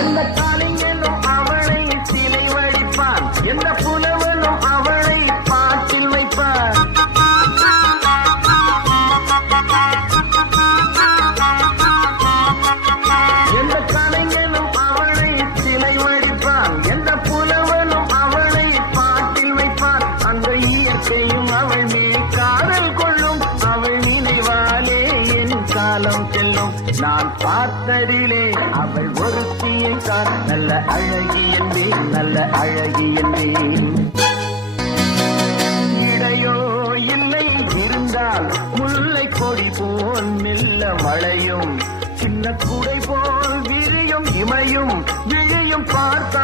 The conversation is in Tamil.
எந்த காலிங்கனும் அவளை சிலை வடிப்பான், எந்த புலவனும் அவளை பாட்டில் வைப்பான். எந்த கலைஞனும் அவளை சிலை வடிப்பான், எந்த புலவனும் அவளை பாட்டில் வைப்பான். அந்த இயற்கையும் அவள் மேல் காதல் கொள்ளும், அவள் நினைவாலே என் காலம் செல்லும். நான் பார்த்ததிலே அவள் ஒருத்தியை தான் நல்ல அழகி என்பேன், நல்ல அழகி என்பேன். இடையோ இல்லை இருந்தால் முல்லை கொடி போல் மெல்ல மழையும், சின்ன குடை போல் விரியும் இமையும் விழியும் பார்த்த